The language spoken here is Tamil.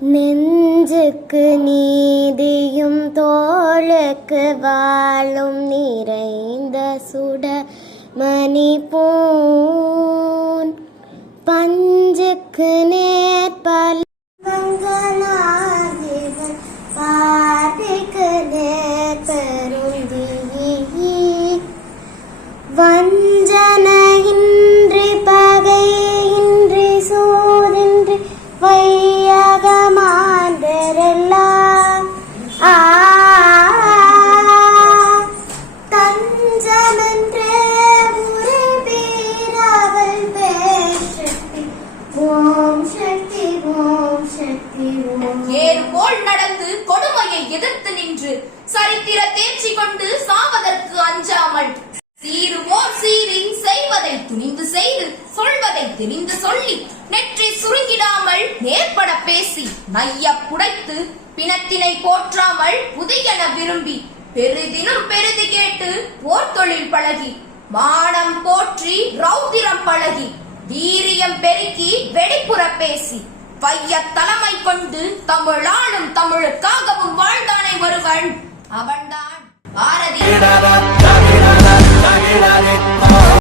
நெஞ்சுக்கு நீதியும் தோளுக்கு வாழும் நிறைந்த சுடமணி பூன் பஞ்சுக்கு நேர்பல பார்வைக்கு நேர்பெருந்தி வஞ்சனையின்றி பகையின்றி சூரின்றி வையகமாண்டரெல்லாம் தஞ்சமென்றே உரை பீரவள் பேசக்தி ஓம் சக்தி ஓம் சக்தி ஓம். ஏறு போல் நடந்து கொடுமையை எதிர்த்து நின்று சரித்திர தேர்ச்சி கொண்டு சாவதற்கு அஞ்சாமல் சீருவோர் சீரி செய்வதை துணிந்து செய்து சொல்வதை தெரிந்து சொல்லி நெற்றி சுருங்கிடாமல் நேர்பட பேசி நைய புடைத்து பிணத்தினை போற்றாமல் புதியன விரும்பி பெரிதினும் பெரிது கேட்டு போர் தொழில் பழகி மானம் போற்றி ரௌத்திரம் பழகி வீரியம் பெருக்கி வெடிப்புற பேசி பைய தலைமை கொண்டு தமிழாளும் தமிழுக்காகவும் வாழ்ந்தானே ஒருவன் அவன்தான் பாரதி.